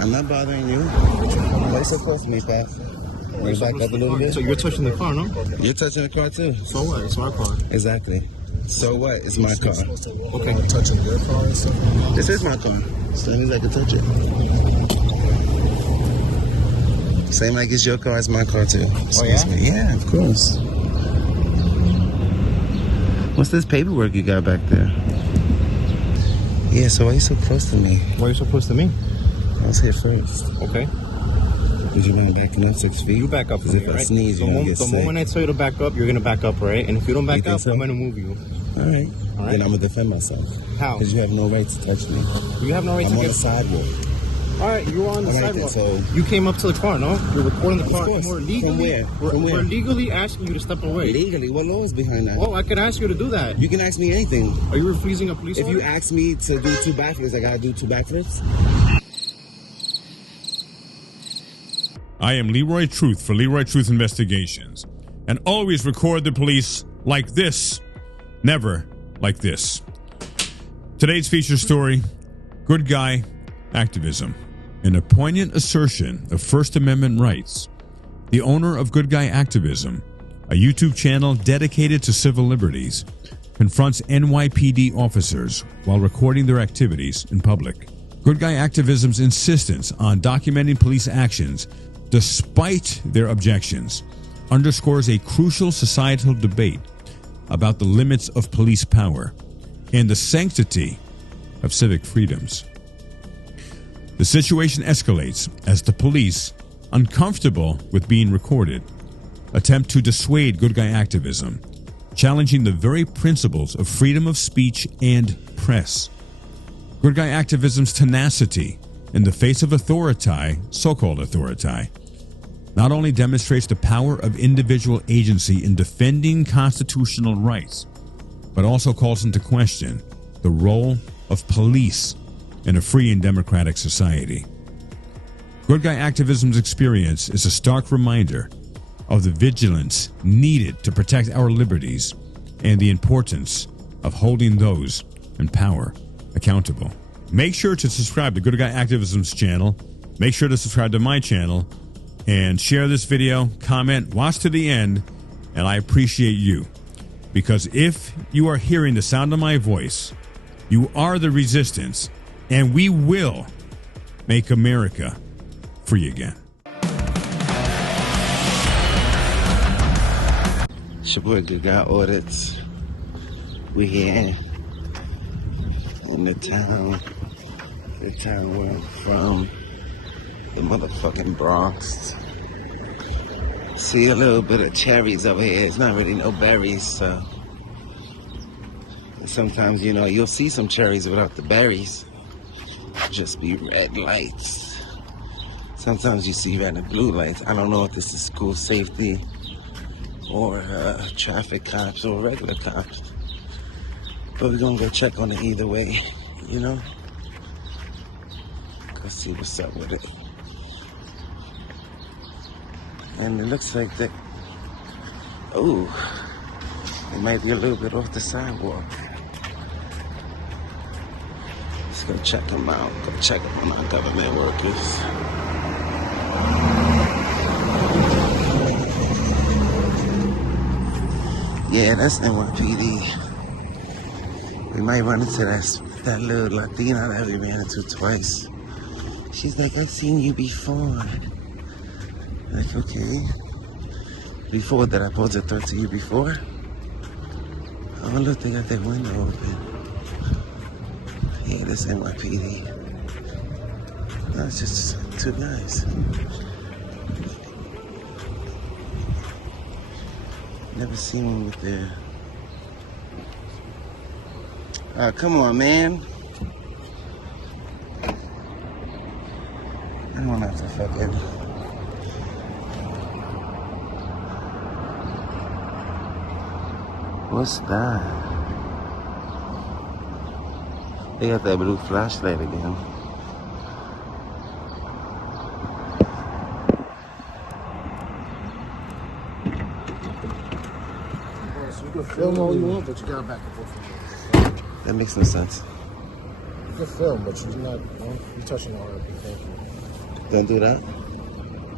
I'm not bothering you. Why you so close to me, Pat? You back up a little bit? So you're touching the car, no? You're touching the car too. So what? It's my car. Exactly. So what? It's my car. Okay. Touching your car and stuff? This is my car. So that means I can touch it. Same like it's your car, it's my car too. Excuse me. Yeah, of course. What's this paperwork you got back there? Yeah, so why are you so close to me? Why are you so close to me? I was here first. Okay. Did you want to back up 6 feet? You back up. Because if I sneeze, you're going to get sick. The moment I tell you to back up, you're going to back up, right? And if you don't back up, I'm going to move you. All right. Then I'm going to defend myself. How? Because you have no right to touch me. You have no right to I'm on the sidewalk. All right, you were on the sidewalk. So you came up to the car, no? You're recording the car. Of course. We're legally, we're legally asking you to step away. Legally? What law is behind that? Oh, I could ask you to do that. You can ask me anything. Are you refusing a police order? If you ask me to do 2 backflips, I got to do 2 backflips? I am Leroy Truth for Leroy Truth Investigations, and always record the police like this, never like this. Today's feature story, Good Guy Activism. In a poignant assertion of First Amendment rights, the owner of Good Guy Activism, a YouTube channel dedicated to civil liberties, confronts NYPD officers while recording their activities in public. Good Guy Activism's insistence on documenting police actions despite their objections underscores a crucial societal debate about the limits of police power and the sanctity of civic freedoms. The situation escalates as the police, uncomfortable with being recorded, attempt to dissuade Good Guy Activism, challenging the very principles of freedom of speech and press. Good Guy Activism's tenacity in the face of so-called authority, not only demonstrates the power of individual agency in defending constitutional rights, but also calls into question the role of police in a free and democratic society. Good Guy Activism's experience is a stark reminder of the vigilance needed to protect our liberties and the importance of holding those in power accountable. Make sure to subscribe to Good Guy Activism's channel. Make sure to subscribe to my channel and share this video, comment, watch to the end, and I appreciate you. Because if you are hearing the sound of my voice, you are the resistance, and we will make America free again. It's your boy Good Guy Audits. We here in the town where I'm from, the motherfucking Bronx. See a little bit of cherries over here. It's not really no berries, so sometimes, you know, you'll see some cherries without the berries. Just be red lights. Sometimes you see red and blue lights. I don't know if this is school safety or traffic cops or regular cops, but we're gonna go check on it either way, you know? Go see what's up with it. And it looks like that, oh, it might be a little bit off the sidewalk. Let's go check them out. Go check up on our government workers. Yeah, that's NYPD. We might run into that little Latina that we ran into twice. She's like, I've seen you before. Like, okay. Before that, I posed a threat to you before? Oh, look, they got their window open. Yeah, this NYPD. No, it's just 2 guys. Never seen one with their... come on, man. I don't have to fucking... What's that? They got that blue flashlight again. So you can film all you want, but you gotta back and forth from there. That makes no sense. You can film, but you're not, you're touching all that. Thank you. Don't do that.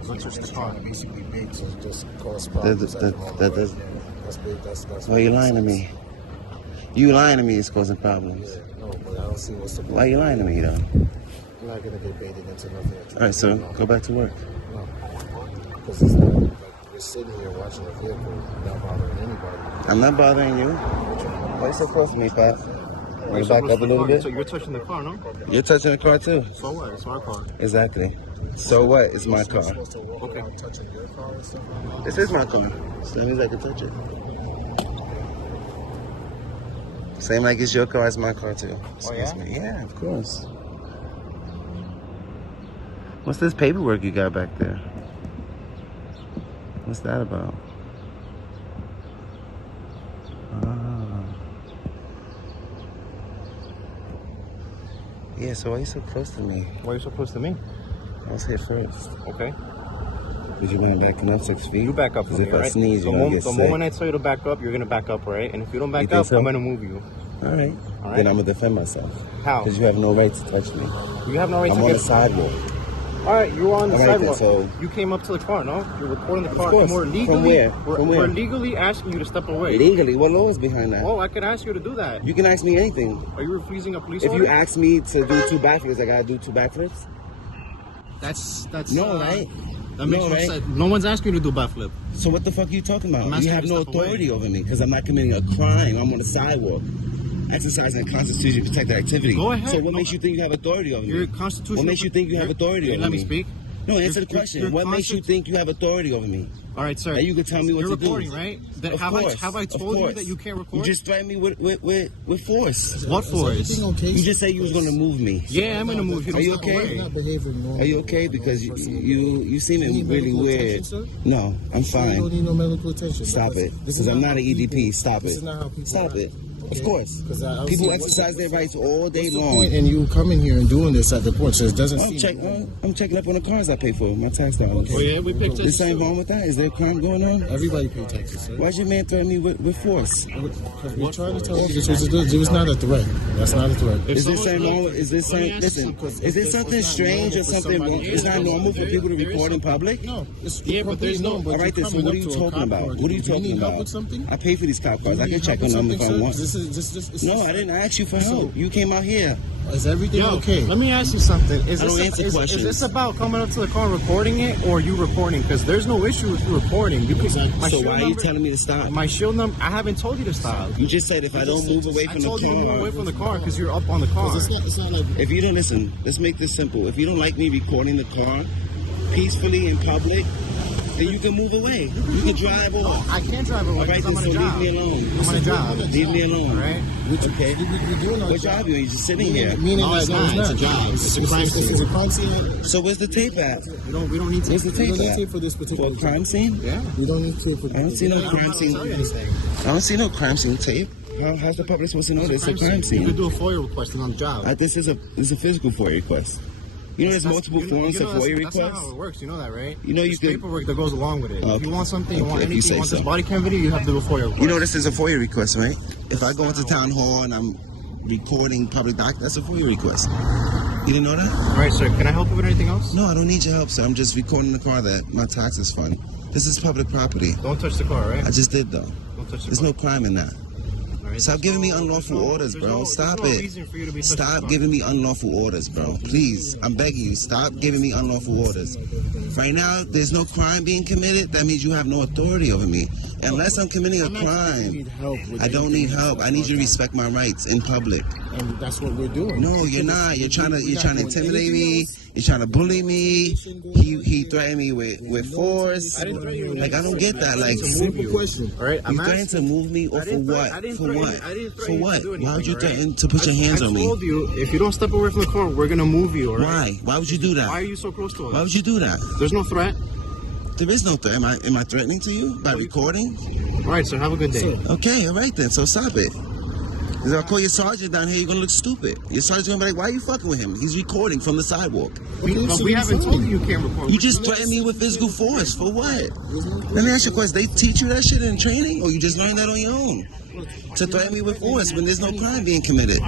Don't touch the car. Basically big, so just cause That problems. does. That's big. That's. Why are you lying to me? You lying to me is causing problems. Yeah, no, but I don't see what's the point. Why are you lying to me though? I'm not gonna get baited into nothing. All right, so go back to work. No, because it's not like we're sitting here watching a vehicle, not bothering anybody. I'm not bothering you. Why are you so close to me, Pat? Want to back up a little bit? So you're touching the car, no? You're touching the car too. So what? It's our car. Exactly. So what? It's my car. Supposed to walk around touching your car and stuff. This is my car. So that means I can touch it. Same like it's your car, it's my car too. Excuse me. Yeah, of course. What's this paperwork you got back there? What's that about? Ah. Yeah, so why are you so close to me? Why are you so close to me? I was here first. Okay. Did you mind backing up 6 feet? You back up Because for if me, I right? sneeze, you're the going to get sick. moment I tell you to back up, you're going to back up, right? And if you don't back You think up, so? I'm going to move you. All right. All right. Then I'm going to defend myself. How? Because you have no right to touch me. You have no right I'm to on the get... sidewalk. All right, you were on the All right, then, sidewalk. so- You came up to the car, no? You're recording the Of car. course. And we're From legally, where? We're, From where? we're legally asking you to step away. Legally, what law is behind that? Oh, I could ask you to do that. You can ask me anything. Are you refusing a police If order? you ask me to do 2 backflips, I gotta do 2 backflips? That's No, right? That makes No, no right? sense. No one's asking you to do a backflip. So what the fuck are you talking I'm about? asking You you have to no step away. authority over me because I'm not committing a crime. I'm on the sidewalk. Exercising a constitutionally protected activity. Go ahead. So what No. makes you think you have authority over me? You're constitutional. What makes you think you have authority over Let me? me speak. No, answer the You're- question. you're What makes you think you have authority over me? All right, sir. That you can tell me what You're to do. recording, right? That, Of have course, I of told you course. that you can't record? You just threatened me with force. What force? You just said you was going to move me. Yeah, I'm gonna move you. Are you Don't step okay? away. Not behaving normally. Are you okay? Because you seem Any really medical weird. attention, sir? No, I'm You don't fine. need no medical attention. Stop Because it. this Because is I'm not how an EDP. people- Stop This it. is not how people Stop act. it. Of Okay? course. 'Cause I don't People see what's exercise their rights all day What's the long. point in you coming here and doing this at the point? So it doesn't I'm seem. checking up on the cars I pay for, my tax dollars. Oh yeah, we picked There's something wrong with that? Is there a crime going on? Everybody pay taxes, sir. Why'd your man threaten me with force? Because we're trying to tell you this was not a threat. That's not a threat. Is this something wrong? Is this Let me something? ask you Listen, something. is this something strange or something wrong? It's not normal for people to record in public. No, it's Yeah, but there's no- All right, then. So what are you talking about? What are you talking need help about? with something? I pay for these cop cars. I can check on them if I want. No, I didn't ask you for help. You came out here. Is everything Yo, okay? let me ask you something. I don't answer Is questions. this about coming up to the car and recording it, or you recording? Because there's no issue with you recording. You can. My So shield why are you number- telling me to stop? My shield number. I haven't told you to stop. You just said if I don't move away I from the told you to move away car. from the car because you're up on the car. It's not like If you don't listen, let's make this simple. If you don't like me recording the car peacefully in public, then you can move away. You can drive off. I can't drive away All right, because then, I'm so on a job. leave me alone. I'm on a job. Leave me alone. All right. Okay. we're doing our What job you? You're just sitting here. Meaning No, like it's not. It's a job. It's a crime It's scene. a crime scene. So where's the tape at? We don't need to. Where's the We tape don't need at? tape for this For particular a crime scene? Yeah. We don't need tape for I don't see no crime scene. Tell you anything. I don't see no crime scene tape. How's the public supposed to know this? It's a crime You scene. could do a FOIA request on the job. This is a physical FOIA request. You know, there's multiple forms of FOIA That's not how requests. it works. You know that, right? You know, you There's could- paperwork that goes along with it. Okay. If you want something, you want Okay, if you anything, say you want this so. body cam video, you have to do a FOIA request. You know, this is a FOIA request, right? If I go into town hall and I'm recording public doc, that's a FOIA request. You didn't know that? All right, sir. Can I help you with anything else? No, I don't need your help, sir. I'm just recording the car that my taxes fund. This is public property. Don't touch the car, right? I just did, though. Don't touch the There's car. no crime in that. All right, Stop there's giving me no- unlawful there's no- orders, there's bro. no- Stop there's no it. reason for you to be touching the Stop car. giving me unlawful orders, bro. Please. I'm begging you. Stop giving me unlawful orders. Right now, there's no crime being committed. That means you have no authority over me. Unless I'm committing a crime, I don't need help. I need you to respect my rights in public. And that's what we're doing. No, you're not. You're trying to intimidate me. You're trying to bully me. He threatened me with force. I didn't threaten you. Like, I don't get that. Like, Simple question. All right, I'm you threatened to asking. move me or I for didn't threaten- what? I didn't For threaten- what? I didn't For threaten you what? to do Why would you anything, right? threaten to put your hands on I me? told you, if you don't step away from the car, we're gonna move you. All right? Why? Why would you do Why are that? you so close to us? Why would you do that? There's no threat. There is no threat. Am I threatening to you by recording? All right, sir. Have a good day. Okay, all right then. So stop it. Because I'll call your sergeant down here, you're gonna look stupid. Your sergeant's gonna be like, why are you fucking with him? He's recording from the sidewalk. But we haven't told you can't record. You just threatened me with physical force. For what? Let me ask you a question. They teach you that shit in training, or you just learned that on your own? To threaten me with force when there's no crime being committed.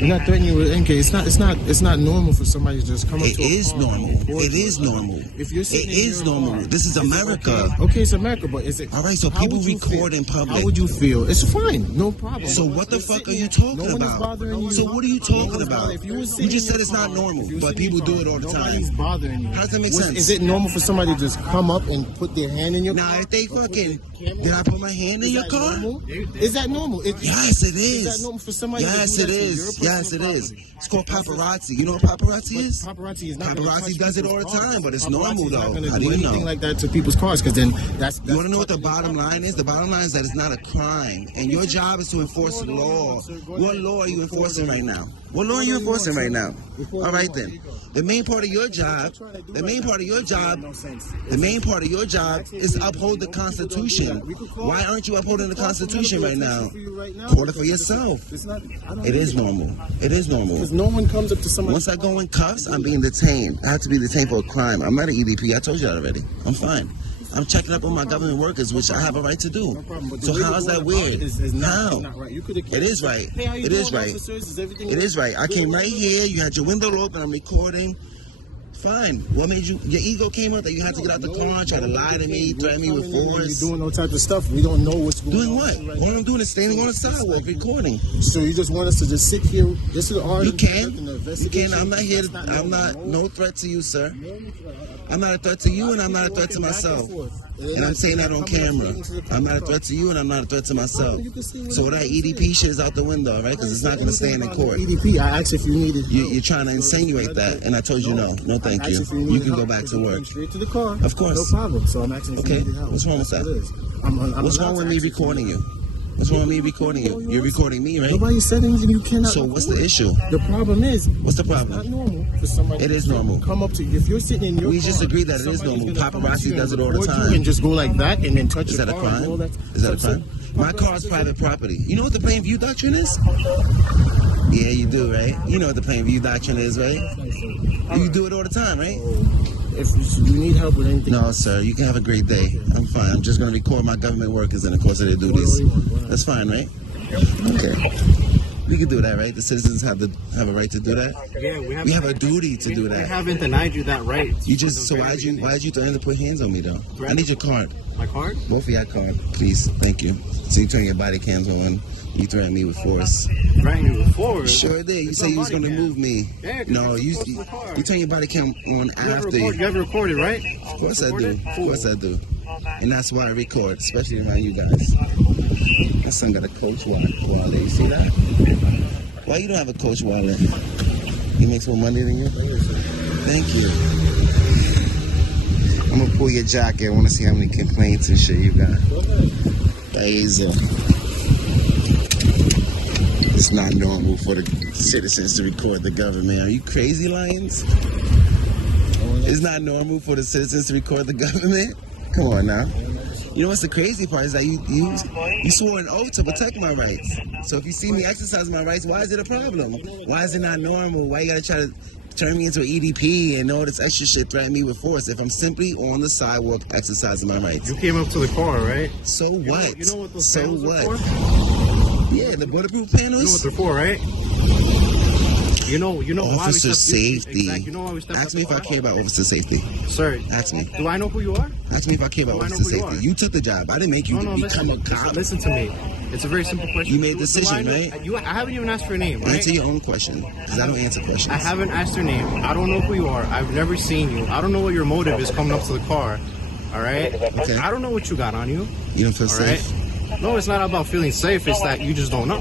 You're not threatening with NK. It's not normal for somebody to just come up to a car. It is normal. It is normal. If you're sitting It in is your normal. car, This is America. Okay, it's America, but is it? All right, so how people would you record feel? in public. How would you feel? It's fine, no problem. So But what the you're fuck are sitting you there, talking no one is about? bothering you. So what are you No talking one's about? bothering- if You sitting just in said your it's not car, normal, if you're but sitting in people your do it car, all the nobody's time. bothering you. How does that make sense? Is it normal for somebody to just come up and put their hand in your car? Now, if they or put fucking, their camera did I put my hand in Is your that car? normal? Is that normal? Yes, it Is that is. normal for somebody to Yes, do it that to you? is. Your Yes, personal it is. property. It's called paparazzi. You know what paparazzi But is? paparazzi is not gonna touch Paparazzi does it all people's the cars. time, but it's Paparazzi normal is not though. gonna How do do you anything know? like that to people's cars, because then that's You want to know what the touching bottom your line is? The bottom line is that it's not a crime, and your job is to enforce the law. What law are you enforcing right now? What law are you enforcing right now? All right then. The main part of your job, the main part of your job, the main part of your job is to uphold the Constitution. Why aren't you upholding the Constitution right now? Call it for yourself. It is normal. It is normal. Because no one comes up to somebody. Once I go in cuffs, I'm being detained. I have to be detained for a crime. I'm not an EDP. I told you that already. I'm fine. I'm checking up on my government workers, which I have a right to do. No problem, but the So way how you're is that going about weird? it is not- How? it's not right. You could've- It is right. Hey, how you It is doing, right. officers? Is everything It is right. I came right here. You had your window open. I'm recording. Fine. What made you? Your ego came up that you had to get out the car, try to lie to me, threaten me with force. You're doing all types of stuff. We don't know what's going on. Doing what? Right All now. I'm doing is standing on the sidewalk recording. So you just want us to just sit here, listen to our You can. You can. I'm not here. I'm not. No threat to you, sir. I'm not a threat to you, and I'm not a threat to myself. And I'm saying that on camera. I'm not a threat to you, and I'm not a threat to myself. So that EDP shit is out the window, right? Because it's not going to stand in court. EDP, I asked if you needed. You're trying to insinuate that, and I told you no. No, thank you. You can go back to work. Straight to the car. Of course. No problem. So I'm asking if Okay. you needed help. What's wrong with that? That's what it is. What's wrong with me recording you? What's wrong with me recording you? You're recording me, right? Nobody said anything. You cannot. So what's the record. issue? The problem is. What's the It's not problem? normal for somebody. It is to normal. Come up to you if you're sitting in your We car. just agreed that it is somebody's normal. gonna come up to Paparazzi you does and it all the record you time. And just go like that and then touch Is your that a car and all crime? that. Is that a So- crime? My car is private property. You know what the plain view doctrine is? Yeah, you do, right? You know what the plain view doctrine is, right? You do it all the time, right? If you need help with anything. No, sir. You can have a great day. I'm fine. I'm just going to record my government workers in the course of their duties. That's fine, right? Okay. We can do that, right? The citizens have a right to do that. Yeah, We have a duty to do We that. haven't denied you that right. You just why'd you threaten to put hands on me though? I need your card. My card? Both of your card, please. Thank you. So you turn your body cams on. You threatened me with force. Right, you were forward. Sure did. You It's say on you was body gonna cam. move me. Yeah, 'cause No, you're you supposed to record. you turn your body cam on You have, after. you have it recorded, right? Of course I do. Recorded? Of course I do. And that's why I record, especially around you guys. My son got a Coach wallet. You see that? Why you don't have a Coach wallet? He makes more money than you? Thank you. I'm gonna pull your jacket. I wanna see how many complaints and shit you got. Basil. It's not normal for the citizens to record the government. Are you crazy, Lions? It's not normal for the citizens to record the government? Come on now. You know what's the crazy part is that you swore an oath to protect my rights. So if you see me exercising my rights, why is it a problem? Why is it not normal? Why you gotta try to turn me into an EDP and all this extra shit, threaten me with force if I'm simply on the sidewalk exercising my rights? You came up to the car, right? So what? You know what those So panels are what? for? Yeah, the bulletproof You know what panels. they're for, right? You know why we Officer stepped- safety. Exactly. You know why we stepped Ask up me if the I car? care about officer safety. Sir, Ask me. do I know who you are? Ask me if I care about Do I know officer who you safety. are? You took the job. I didn't make you become a cop. Listen to me. It's a very simple question. You made a Do decision, I know- right? I haven't even asked for your name, right? Answer your own question, because I don't answer questions. I haven't asked your name. I don't know who you are. I've never seen you. I don't know what your motive is coming up to the car. All right? Okay. I don't know what you got on you. You don't feel All right? safe? No, it's not about feeling safe. It's that you just don't know.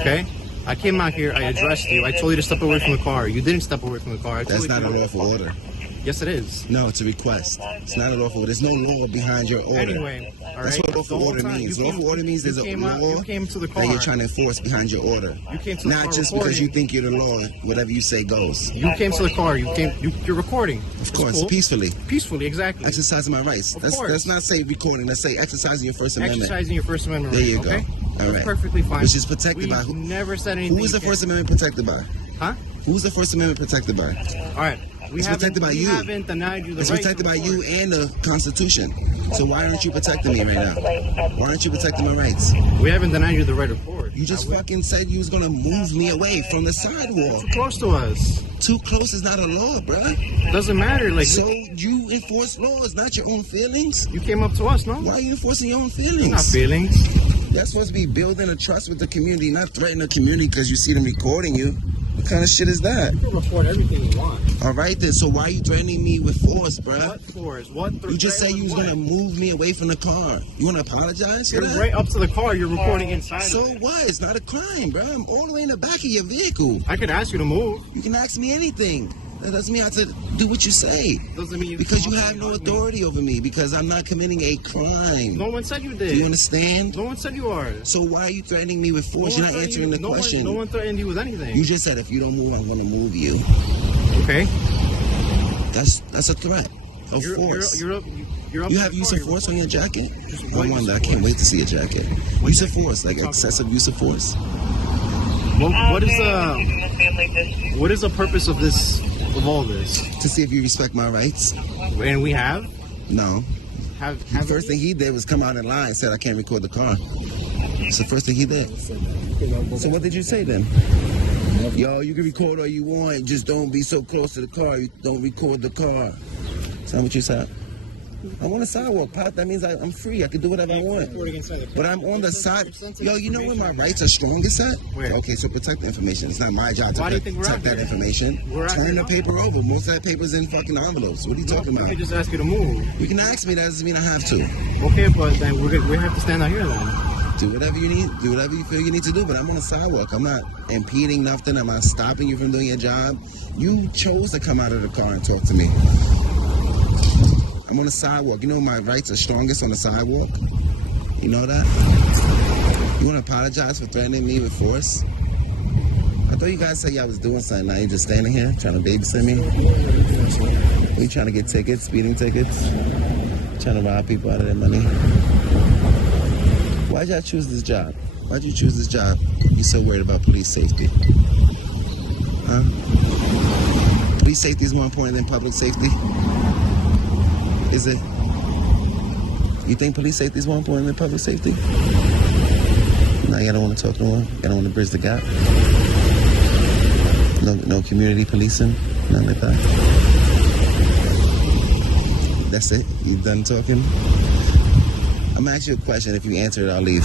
Okay? I came out here. I addressed you. I told you to step away from the car. You didn't step away from the car. I told That's you not a to. lawful order. Yes, it is. No, it's a request. It's not a lawful order. There's no law behind your order. Anyway, all That's right. what lawful The whole order time means. you Lawful came- order means there's you a came out- law you came to the car. that you're trying to enforce behind your order. You came to the Not car just because you recording. think you're the law, whatever you say goes. You came to the car. You're recording. Of It's course, cool. peacefully. Peacefully, exactly. Exercising my rights. Of That's course. not say recording. Let's say exercising your First Amendment. Exercising your First Amendment There right, you go. okay? All That's right. perfectly fine. Which is protected by We who? never said anything. Who is the you can't- First Amendment protected by? Huh? Who's the First Amendment protected by? All right. It's protected by you. We haven't denied you the It's right protected to by you record. and the Constitution. So why aren't you protecting me right now? Why aren't you protecting my rights? We haven't denied you the right to record. You just fucking said you was gonna move me away from the sidewalk. Too close to us. Too close is not a law, bruh. Doesn't matter. Like, So you enforce laws, not your own feelings? you came up to us, no? Why are you enforcing your own Not feelings? feelings. That's supposed to be building a trust with the community, not threatening the community because you see them recording you. What kind of shit is that? You can report everything you want. All right then, so why are you threatening me with force, bruh? What force? What? You just said you was gonna move me away from the car. You wanna apologize for You're that? right up to the car. You're recording inside. So of it. what? It's not a crime, bruh. I'm all the way in the back of your vehicle. I could ask you to move. You can ask me anything. That doesn't mean I have to do what you say. Doesn't mean you Because you have no authority over me. Because I'm not committing a crime. No one said you Do did. you understand? No one said you are. So why are you threatening me with No force? one You're not threatened answering you- the no question. One, no one threatened you with anything. You just said if you don't move, I'm gonna move you. Okay. That's a threat of force. You're up You to have the use car. of force on your jacket? what I use wonder. of I can't force? wait to see a jacket. Use of force, like excessive use of force. What is the purpose of this? Of all this? To see if you respect my rights. And we have No. have The first thing he did was come out in line and said I can't record the car. It's the first thing he did. So what did you say then? Yo, you can record all you want, just don't be so close to the car. You don't record the car. Is that what you said? I'm on the sidewalk, Pop. That means I'm free. I can do whatever I want. But I'm on the side. Yo, you know where my rights are strongest at? Where? Okay, so protect the information. It's not my job to Why do you think we're protect out that here? information. We're out Turn here the now? paper over. Most of that paper's in fucking envelopes. What are you talking I about? just ask you to move. You can ask me. That doesn't mean I have to. Okay, but then we have to stand out here then. Do whatever you need. Do whatever you feel you need to do. But I'm on the sidewalk. I'm not impeding nothing. I'm not stopping you from doing your job. You chose to come out of the car and talk to me. I'm on the sidewalk. You know my rights are strongest on the sidewalk? You know that? You want to apologize for threatening me with force? I thought you guys said y'all was doing something. Now you just standing here trying to babysit me? Are you trying to get tickets, speeding tickets? Trying to rob people out of their money? Why'd y'all choose this job? Why'd you choose this job? You so worried about police safety? Huh? Police safety is more important than public safety? Is it? You think police safety is more important than public safety? Now y'all don't want to talk no more? Y'all don't want to bridge the gap? No community policing? Nothing like that? That's it? You done talking? I'm gonna ask you a question. If you answer it, I'll leave.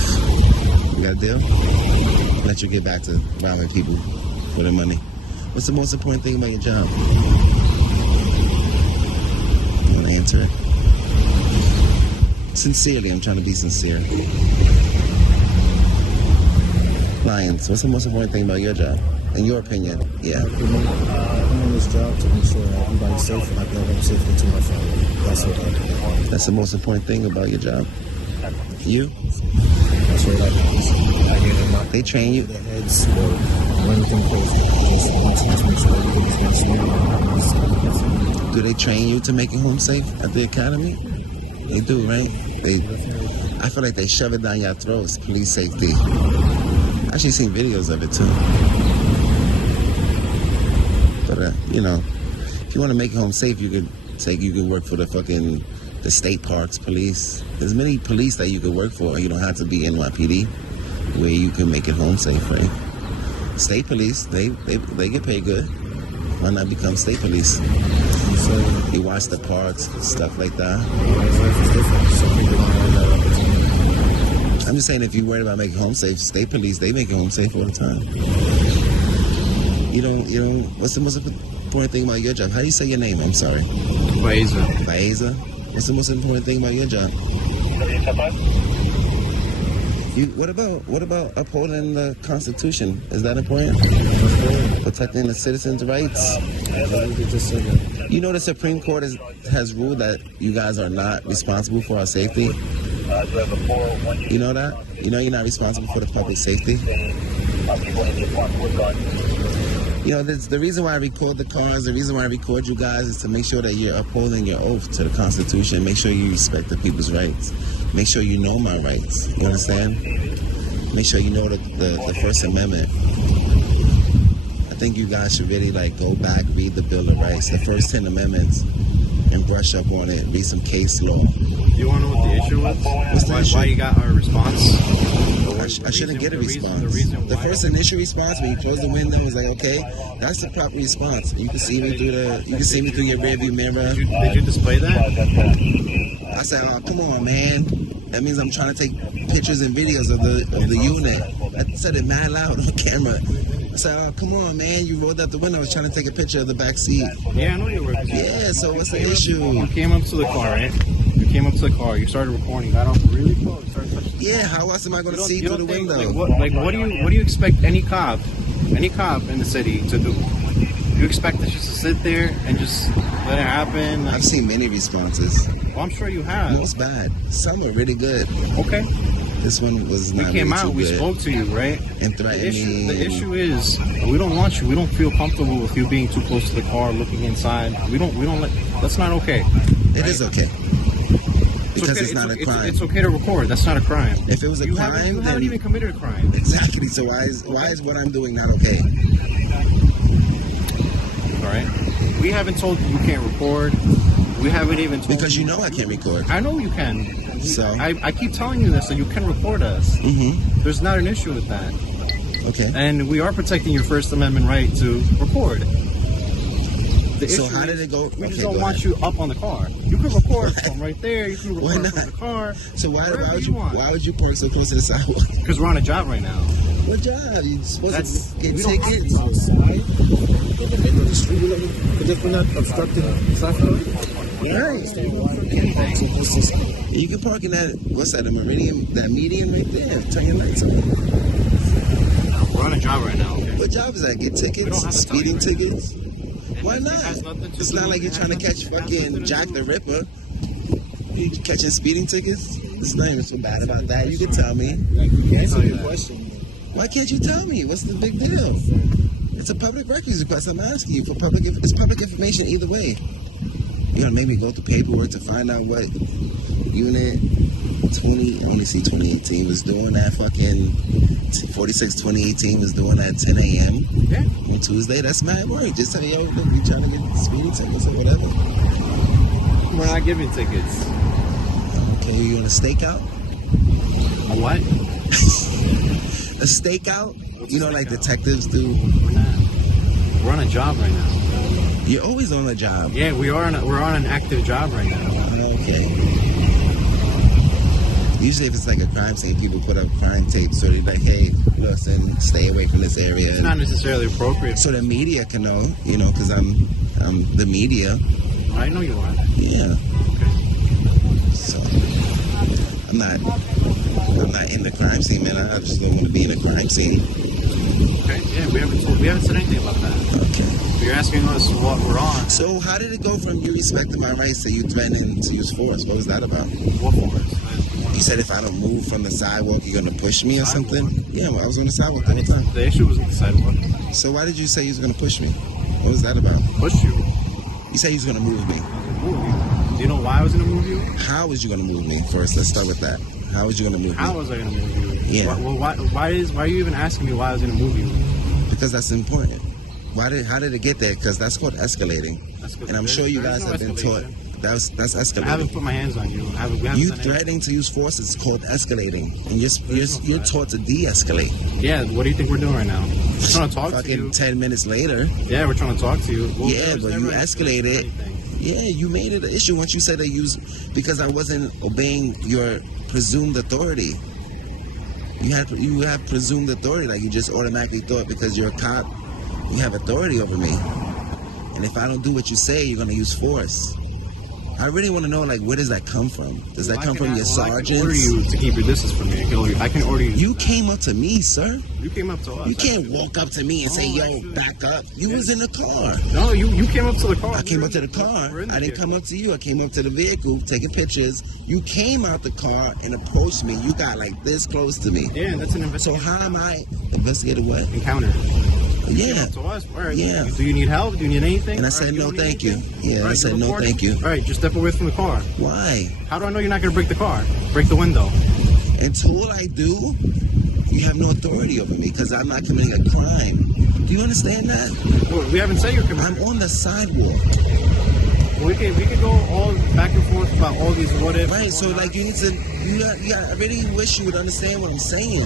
You got a deal? I'll let you get back to robbing people for their money. What's the most important thing about your job? You wanna answer it? Sincerely, I'm trying to be sincere. Lions, what's the most important thing about your job? In your opinion, yeah. I'm on this job to make sure everybody's safe and I can have safety to my family. That's what I do. That's the most important thing about your job. You? That's what I do. I get in my They train you. their heads or anything crazy. Just make sure everything's smooth. Do they train you to make it home safe at the academy? They do, right? I feel like they shove it down your throats, police safety. I actually seen videos of it too. But you know, if you want to make it home safe, you could work for the state parks police. There's many police that you could work for. You don't have to be NYPD, where you can make it home safe, right? State police, they get paid good. Why not become state police? So You watch the parks, stuff like that. life is different. Some people don't have that opportunity. I'm just saying, if you're worried about making home safe, state police, they make it home safe all the time. You don't, what's the most important thing about your job? How do you say your name? I'm sorry. Baeza. Baeza? What's the most important thing about your job? What about upholding the Constitution? Is that important? Protecting the citizens' rights? You know the Supreme Court has ruled that you guys are not responsible for our safety? You know that? You know you're not responsible for the public safety? You know, the reason why I record the cars, the reason why I record you guys is to make sure that you're upholding your oath to the Constitution. Make sure you respect the people's rights. Make sure you know my rights. You understand? Make sure you know the First Amendment. I think you guys should really go back, read the Bill of Rights, the first 10 amendments, and brush up on it, read some case law. You want to know what the issue was? What's the issue? Why you got our response? I shouldn't get a the reason response. The why first initial response when you close the window was like, okay, that's the proper response. You can see me through your rearview mirror. Did you display that? I said, oh, come on, man. That means I'm trying to take pictures and videos of the unit. I said it mad loud on camera. I said, oh, come on, man. You rolled out the window. I was trying to take a picture of the back seat. Yeah, I know you were. Yeah, so what's the issue? You came up to the car, right? You came up to the car. You started recording. Got off really close. Started touching. Yeah, how else am I going to see through the window? What do you expect any cop in the city to do? You expect us just to sit there and just let it happen? I've seen many responses. Well, I'm sure you have. Most bad. Some are really good. Okay. This one was not We came really out, too we good. spoke to you, right? And threatened me. The issue is we don't want you. We don't feel comfortable with you being too close to the car, looking inside. We don't that's not okay. It is okay. Because it's not a crime. It's okay to record. That's not a crime. If it was a crime, you then haven't even committed a crime. Exactly. So why is what I'm doing not okay? All right. We haven't told you can't record. We haven't even told Because you know I can't record. I know you can. So I keep telling you this, so you can record us. Mm-hmm. There's not an issue with that. Okay. And we are protecting your First Amendment right to record. So how did it go? We just Okay, don't go want ahead. you up on the car. You can record from right there. You can Why record not? from the car. So why wherever would you park so close to the sidewalk? Because we're on a job right now. What job? You supposed to get We don't have to tickets? be outside. In the middle of the street, we're not obstructing traffic. Right. You can park in that, what's that, the Meridian, that median right there. Turn your lights on. We're on a job right now. Okay? What job is that? Get We don't tickets? have to tell Speeding you. tickets? Why It not? has nothing to It's do- not like you're it trying to has catch nothing- it has fucking nothing to Jack do- the Ripper. You catching speeding tickets? It's not even so bad about that. You can tell me. Answer the question. Why can't you tell me? What's the big deal? It's a public records request. I'm asking you for public. It's public information either way. You gotta make me go through paperwork to find out what unit 20. Let me see. 2018 was doing that. Fucking 46 2018 was doing that 10 a.m. Yeah. on Tuesday. That's mad work. Just tell me, yo, look, you trying to get speeding tickets or whatever. We're not giving tickets. Okay, you on a stakeout? A what? A stakeout? What's You a know, like stakeout? detectives do. We're not. We're on a job right now. You're always on a job. Yeah, we're on an active job right now. Okay. Usually, if it's like a crime scene, people put up crime tapes so they're like, hey, listen, stay away from this area. It's not necessarily appropriate. So the media can know, you know, because I'm the media. I know you are. Yeah. Okay. So I'm not in the crime scene, man. I just don't want to be in a crime scene. Okay. Yeah, we haven't said anything about that. Okay. You're asking us what we're on. So how did it go from you respecting my rights to you threatening to use force? What was that about? What for us? You said if I don't move from the sidewalk, you're gonna push me or something? Yeah, well, I was on the sidewalk the whole time. The issue wasn't the sidewalk. So why did you say you was gonna push me? What was that about? Push you. You said you was gonna move me. Move you. Do you know why I was gonna move you? How was you gonna move me? First, let's start with that. How was you gonna move How me? was I gonna move you? Yeah. Why are you even asking me why I was gonna move you? Because that's important. How did it get there? Because that's called escalating. And I'm sure you guys have been taught that's I haven't escalating. put my hands on you. We haven't You done anything. threatening to use force is called escalating, and you're taught to de-escalate. Yeah, what do you think we're doing right now? We're trying to talk to Fucking you. 10 minutes later, Yeah, we're trying to talk to you. Well, Yeah, there was but you never escalated. anything. yeah, you made it an issue once you said that because I wasn't obeying your presumed authority. You have presumed authority, like you just automatically thought because you're a cop, you have authority over me. And if I don't do what you say, you're gonna use force. I really want to know, like, where does that come from? Does that come from your I can order sergeants? you to keep your distance from me. I can order you. You came up to me, sir. You came up to us. You can't walk up to me and say, Oh, yo, back up. You was in the car. No, you came up to the car. I came up to the car. We're in the I didn't vehicle. come up to you. I came up to the vehicle, taking pictures. You came out the car and approached me. You got like this close to me. Yeah, that's an So investigation. how am I investigated what? Encounter. You came Yeah. up to us. All right. Yeah. Do you need help? Do you need anything? And I All said, right, you no, don't need thank you. anything? Yeah, All I right, said, you're no, recording? thank you. All right, just step away from the car. Why? How do I know you're not going to break the car? Break the window. Until I do, you have no authority over me because I'm not committing a crime. Do you understand that? Well, we haven't said you're committing. I'm on the sidewalk. We could go all back and forth about all these what ifs. Right, so like you need to, I really wish you would understand what I'm saying.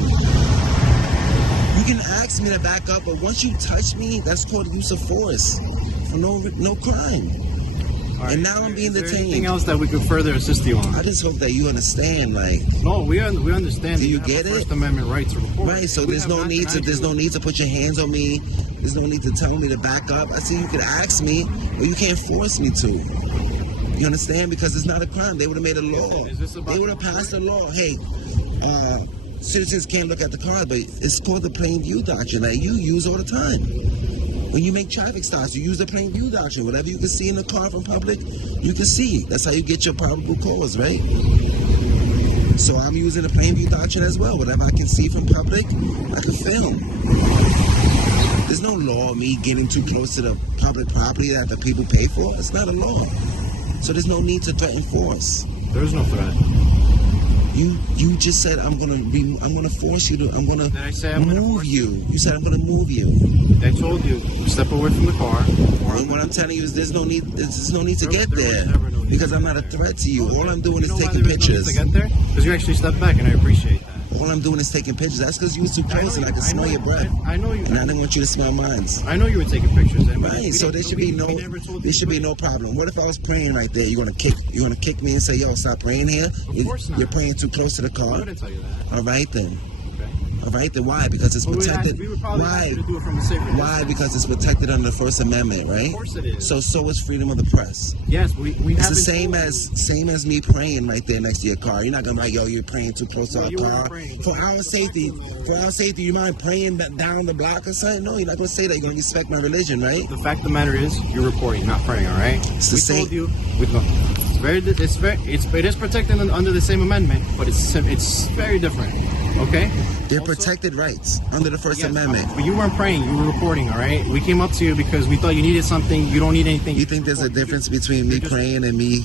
You can ask me to back up, but once you touch me, that's called use of force for no crime. Right, and now I'm being is there detained. Anything else that we could further assist you on? I just hope that you understand, like. No, we understand. Do you have get a it? First Amendment right to report. Right, so there's no need to put your hands on me. There's no need to tell me to back up. I see you could ask me, but you can't force me to. You understand? Because it's not a crime. They would have made a law. They would have passed a law. Hey, citizens can't look at the car, but it's called the plain view doctrine that you use all the time. When you make traffic stops, you use the plain view doctrine. Whatever you can see in the car from public, you can see. That's how you get your probable cause, right? So I'm using the plain view doctrine as well. Whatever I can see from public, I can film. There's no law of me getting too close to the public property that the people pay for. It's not a law. So there's no need to threaten force. There's no threat. You just said I'm gonna force you to. I'm gonna move you. You said I'm gonna move you. I told you step away from the car. And what I'm telling you is there's no need to get there because I'm not a threat to you. All I'm doing is taking pictures. To get there? Because you actually stepped back, and I appreciate that. All I'm doing is taking pictures. That's because you was too close and I can smell your breath. I know you. And I didn't want you to smell mine. I know you were taking pictures. Right. So there should be no problem. What if I was praying right there? You're gonna kick me and say, "Yo, stop praying here." Of course not. You're praying too close to the car. I wouldn't tell you that. All right then. All right, then why? Because it's protected. Why? Why? Because it's protected under the First Amendment, right? Of course it is. So is freedom of the press. Yes, we It's the same as me praying right there next to your car. You're not gonna be like, yo, you're praying too close to our car. For our safety, you mind praying down the block or something? No, you're not gonna say that. You're gonna respect my religion, right? The fact of the matter is, you're reporting, not praying. All right. It's the same. Told you. It is protected under the same amendment, but it's very different. Okay. They're protected rights under the First Amendment. But you weren't praying, you were reporting, all right? We came up to you because we thought you needed something. You don't need anything. You think there's a difference between me praying and me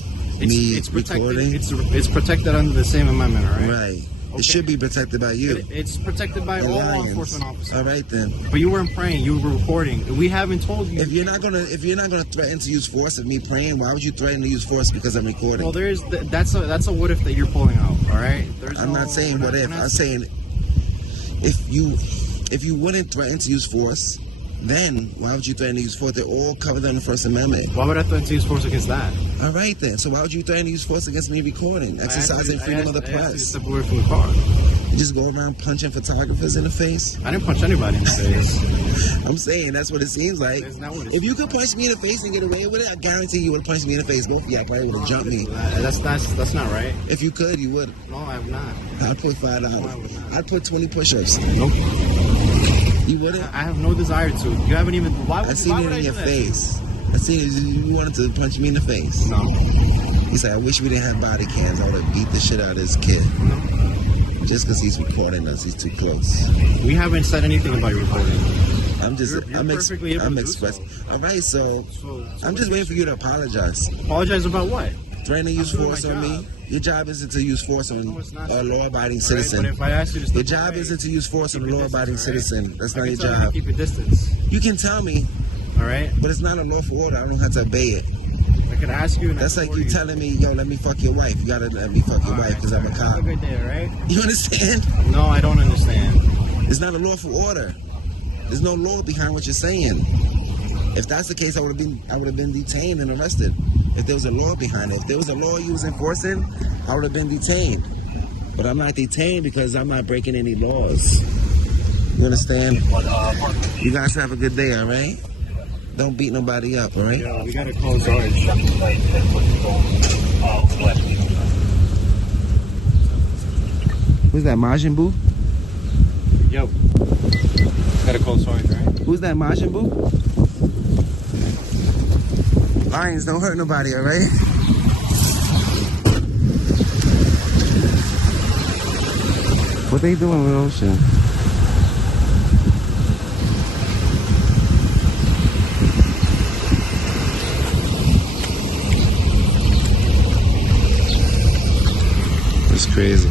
recording? It's protected under the same amendment, all right? Right. Okay. It should be protected by you. It's protected by all law enforcement officers. All right then. But you weren't praying, you were recording. We haven't told you. If you're not gonna threaten to use force of me praying, why would you threaten to use force because I'm recording? Well, that's a what if that you're pulling out, all right? I'm not saying what if. I'm saying if you wouldn't threaten to use force, then why would you threaten to use force? They're all covered under the First Amendment. Why would I threaten to use force against that? All right then. So why would you threaten to use force against me recording, exercising freedom of the press? Step away from the car. You just go around punching photographers in the face? I didn't punch anybody in the face. I'm saying that's what it seems like. If you could punch me in the face and get away with it, I guarantee you would have punched me in the face. Both of y'all probably would have jumped me. That's not right. If you could, you would. No, I'm not. I'd put $5. I'd put 20 push-ups. Nope. You wouldn't? I have no desire to. You haven't even. Why would I seen it in your face. I seen it. You wanted to punch me in the face. No. He said, I wish we didn't have body cams. I would have beat the shit out of this kid. No. Just because he's recording us, he's too close. We haven't said anything about your recording. I'm expressing. All right, so I'm just waiting for you to apologize. Apologize about what? Threatening to use force on me. Your job isn't to use force on a law-abiding citizen. But if I ask you to your job isn't to use force on a law-abiding citizen. That's not your job. Keep a distance. You can tell me. All right. But it's not a lawful order. I don't have to obey it. I could ask you. That's like you telling me, yo, let me fuck your wife. You gotta let me fuck your wife because I'm a cop. Have a good day, all right? You understand? No, I don't understand. It's not a lawful order. There's no law behind what you're saying. If that's the case, I would have been detained and arrested. If there was a law behind it. If there was a law you was enforcing, I would have been detained. But I'm not detained because I'm not breaking any laws. You understand? You guys have a good day, all right? Don't beat nobody up, all right? Yeah, we gotta close ours. Who's that, Majin Buu? Yo. Gotta close ours, right? Who's that, Majin Buu? Lions don't hurt nobody, all right? What they doing with Ocean? It's crazy.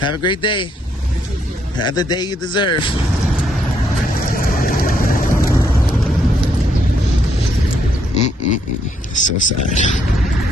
Have a great day. Have the day you deserve. So sad.